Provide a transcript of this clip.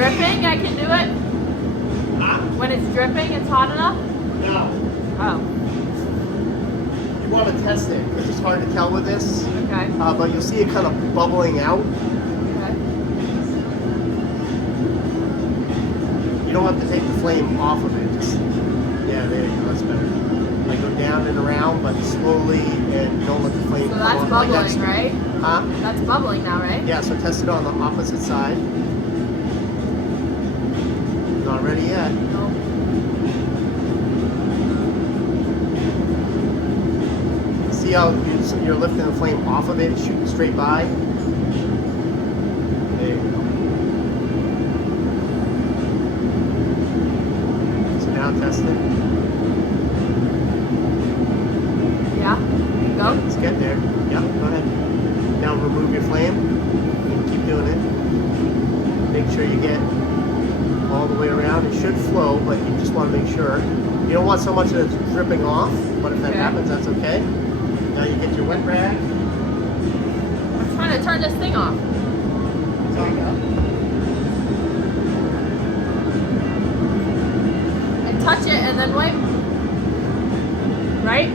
dripping, I can do it? Huh? When it's dripping, it's hot enough? No. Oh, You want to test it because it's hard to tell with this. okay. But you'll see it kind of bubbling out. Okay. You don't have to take the flame off of it. Just, yeah, there you go. That's better. Like go down and around, but slowly, and don't let the flame So come that's on. bubbling, Like right? Huh? That's bubbling now, right? Yeah, so test it on the opposite side. Not ready yet. No. See how you're lifting the flame off of it, shooting straight by? There you go. So now test it. Yeah? Go? It's getting there. Yep, go ahead. Now remove your flame. Keep doing it. Make sure you get all the way around. It should flow, but you just want to make sure. You don't want so much that it's dripping off, but if that Okay. happens, that's okay. Now you get your wet rag. I'm trying to turn this thing off. There you go. And touch it and then wipe. Right?